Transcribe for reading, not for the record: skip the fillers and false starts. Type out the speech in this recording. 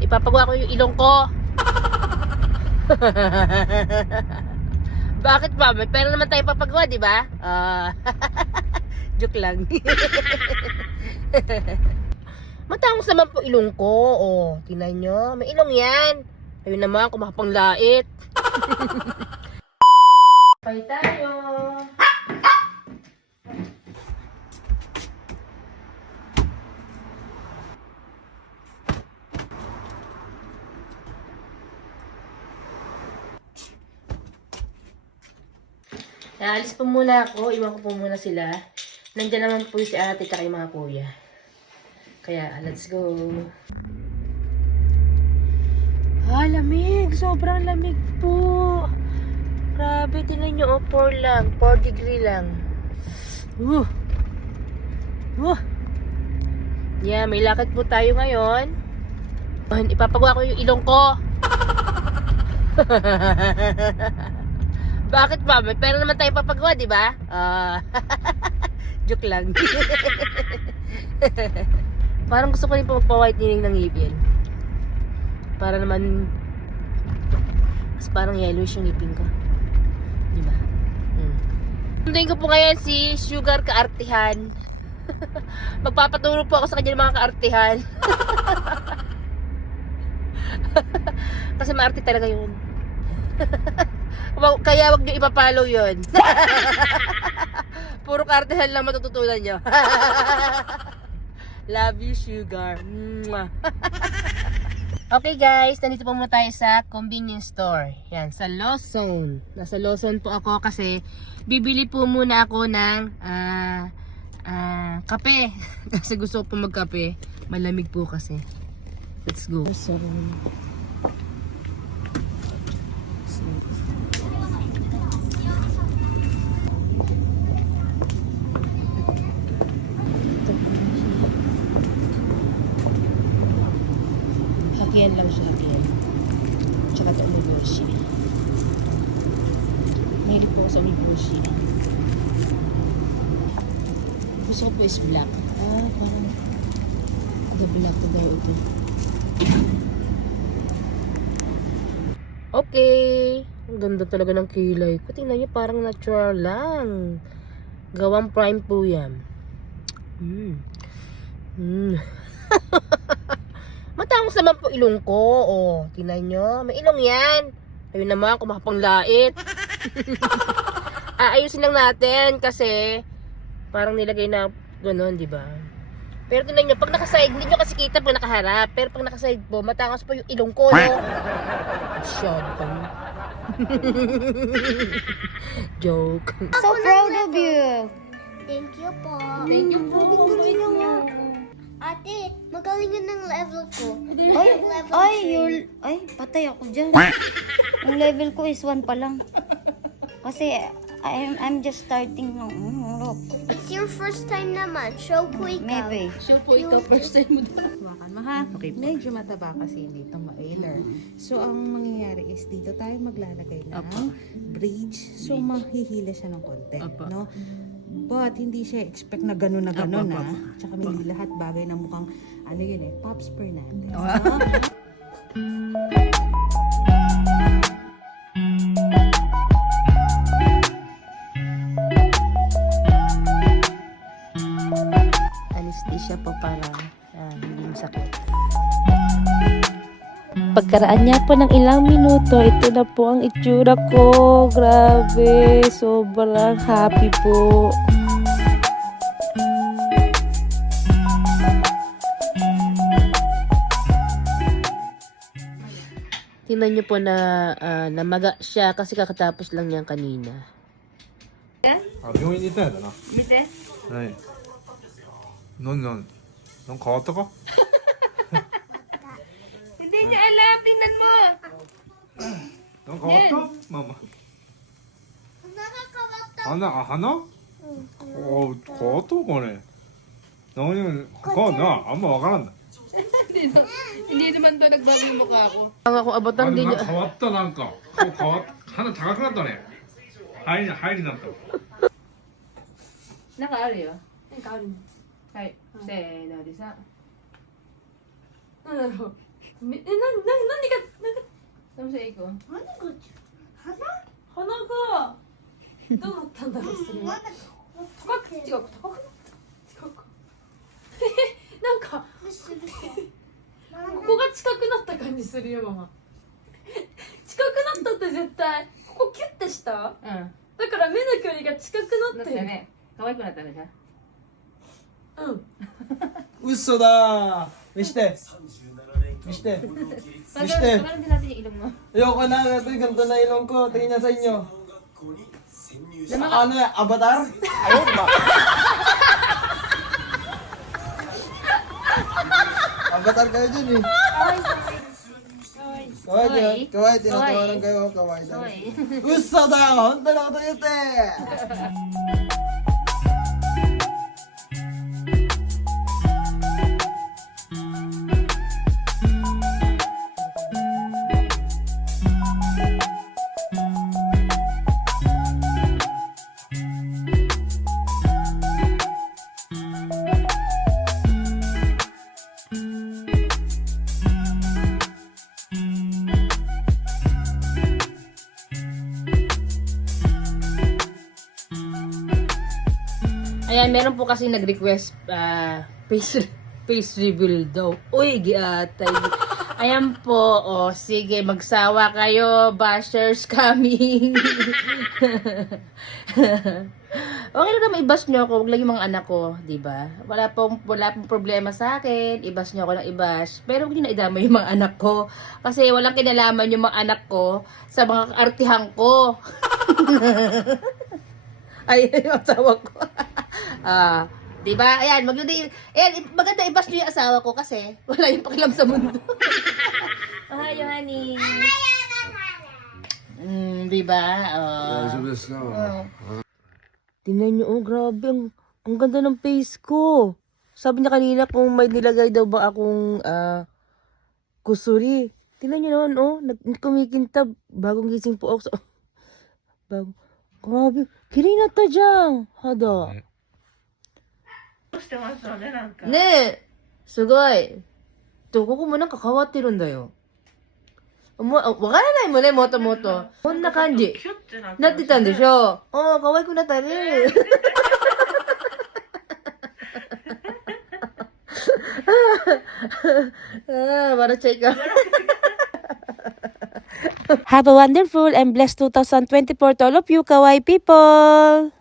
Ipapagawa ko yung ilong ko. Bakit ba? May pera naman tayo papagawa, di ba? Joke lang. Matangos naman po ilong ko. Oh, tingnan nyo. May ilong yan. Ayun naman, kumapanglait. Pay tayo. Alis po muna ako. Iwan ko po muna sila. Nandiyan naman po si ate at yung mga kuya. Kaya, let's go. Lamig. Sobrang lamig po. Grabe, tingnan nyo. 4 lang. 4 degree lang. Yeah, may lakad po tayo ngayon. Ipapagawa ko yung ilong ko. Bakit ba? May pera naman tayo papagawa, di ba? Joke lang. Parang gusto ko rin po magpa-whitening ng ngipin. Para naman mas parang yellowish yung ngipin ko. Di ba? Sunduin ko po ngayon si Sugar Kaartihan. Magpapaturo po ako sa kanya ng mga kaartihan. Kasi maarte talaga yun. Kaya wag nyo ipapollow yun. Puro kaartihan lang matututunan nyo. Love you, Sugar. Okay guys, nandito po muna tayo sa convenience store. Yan, sa Lawson. Nasa Lawson po ako kasi bibili po muna ako ng kape. Kasi gusto ko po magkape. Malamig po kasi. Let's go. Hakian lang siya, hakian. Tsaka ito umiboshi. Mahilig po ako sa umiboshi. Gusto ko po is black. Parang the black ko daw ito. Okay. Ang ganda talaga ng kilay ko. Tingnan niyo, parang natural lang. Gawang prime po yan. Matangos naman po ilong ko. Oh, tingnan nyo. May ilong yan. Ayun naman, kumapanglait. Ayusin lang natin kasi parang nilagay na gano'n, di ba? Pero tingnan nyo, pag nakaside, hindi nyo kasi kita pag nakaharap. Pero pag nakaside po, matangos po yung ilong ko, no? Shot. Joke. So proud of you. Thank you po. Thank you po. Ate, magaling yun ng level ko. Patay ako dyan. Ang level ko is 1 pa lang. Kasi I'm just starting. Look. It's your first time naman. Show po ikaw. Maybe. Sure po ikaw, first time mo doon. Hawakan mo ha. Okay po. Medyo mataba kasi dito mailer. So, ang mangyayari is dito tayo maglalagay ng bridge. So, mahihila siya ng konti. No? But, hindi siya expect na gano'n na gano'n ha. Tsaka may lahat bagay na mukhang, ano yun Pops Fernandez. No? Anesthesia po para hindi masakit. Pagkaraan niya po ng ilang minuto, ito na po ang itsura ko. Grabe, sobrang happy po. Tingnan niyo po na namaga siya kasi kakatapos lang niyan kanina. 病院に行ったんやだな。見て。はい。なんか変わったか？ Hindi niya alam, tingnan mo. なんか変わった？ママ。鼻？変わったこれ。何変わんな。あんまわからんな。 Hindi naman to nagbago yung mukha ko. Ang ako abatan あれ din なん niya. か変わったなんか。鼻高くなったね。入りになった。 Nakaari ba? Nakaari mo. Hay, se, dari sa. Ano? 何が、何さ、英語鼻が、どうなったんだろう、それは。高く、違う、高くなった違うか。なんか、ここが近くなった感じするよ、ママ。近くなったって絶対。ここキュッてした？だから目の距離が近くなってる。ね。可愛くなったね、じゃあ。嘘だー見して見して見して ayoko na ito yung ganito na ilong ko tingin niya sa inyo ano yan avatar ayun ba avatar kayo dyan eh kawaii tinatawanan kayo kawaii uso da honto na koto yute Ayan, meron po kasi nag-request face reveal daw. Uy, giatay. Ayan po, sige, magsawa kayo, bashers coming. Okay lang naman i-bash nyo ako, huwag lang yung mga anak ko, di ba? Wala pong problema sa akin, i-bash nyo ako ng i-bash. Pero huwag nyo na idama yung mga anak ko. Kasi walang kinalaman yung mga anak ko sa mga artihan ko. Ay, yung asawa ko. Diba? Ayan, maganda i-bash nyo yung asawa ko kasi wala yung pakialam sa mundo. Hi, honey. Diba? Tingnan nyo, grabe. Ang ganda ng face ko. Sabi niya kanina kung may nilagay daw ba akong kusuri. Tingnan nyo naman, kumikintab. Bagong gising po ako sa... Grabe. Kirin na ta dyan. Hada. ねえ、すごい。ここもなんか変わってるんだよ。わからないもんね、もともと。こんな感じ。なってたんでしょ。可愛くなったね。笑っちゃいかん。 Have a wonderful and blessed 2024 to all of you, kawaii people!